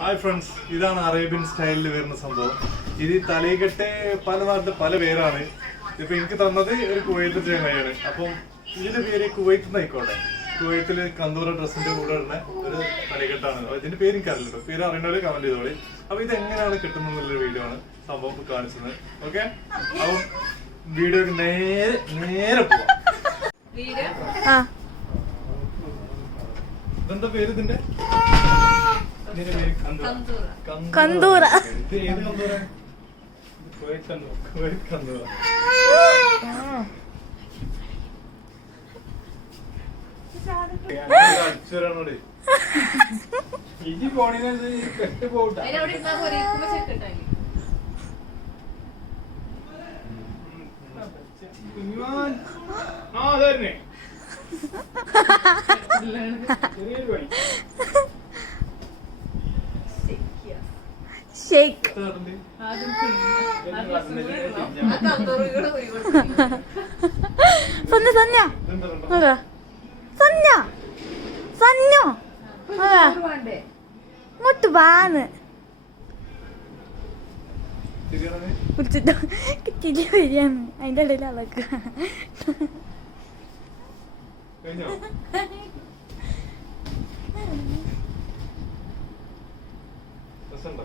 Hi friends ഇതാണ് Arabian സ്റ്റൈലിൽ വരുന്ന സംഭവം. ഇത് തലയിക്കെട്ട് പല നാട്ടിൽ പല പേരാണ്. ഇപ്പൊ എനിക്ക് തന്നത് ഒരു കുവൈത്ത് ചേനയാണ് അപ്പം ഇതിന്റെ പേര് കുവൈത്ത് ആയിക്കോട്ടെ കുവൈത്തിൽ കന്തൂറ ഡ്രസ്സിന്റെ കൂടെ ഇടുന്ന ഒരു തലയിക്കെട്ടാണ്. ഇതിന്റെ പേര് എനിക്കറിയില്ല അറിയില്ല പേര് അറിയണവര് കമന്റ് ചെയ്തോളി. അപ്പൊ ഇത് എങ്ങനെയാണ് കിട്ടുന്നത് എന്നുള്ളൊരു വീഡിയോ ആണ് സംഭവം കാണിച്ചത്. ഓക്കെ അപ്പം വീഡിയോ നേരെ നേരെ പോവാം. ആ. ഇതെന്താ പേര് ഇതിന്റെ? കന്തൂറ. ആ. അതന്നെ. ചെറിയൊരു പണി ഷേക്ക് സന്യ സന്യ സന്യ സന്യോ ഇങ്ങോട്ട് വാന്ന്. വിളിച്ചിട്ട് കിറ്റിൽ വരികയാണ്. അതിന്റെ ഇടയിൽ അളക്ക. കഴിഞ്ഞോ രസമുണ്ടോ?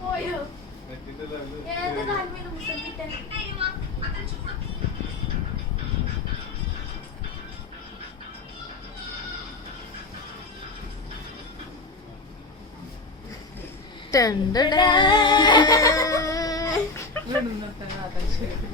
പോയോ? ഏത് കാൽമേൽ മുസമ്പി ടണ്ടടാ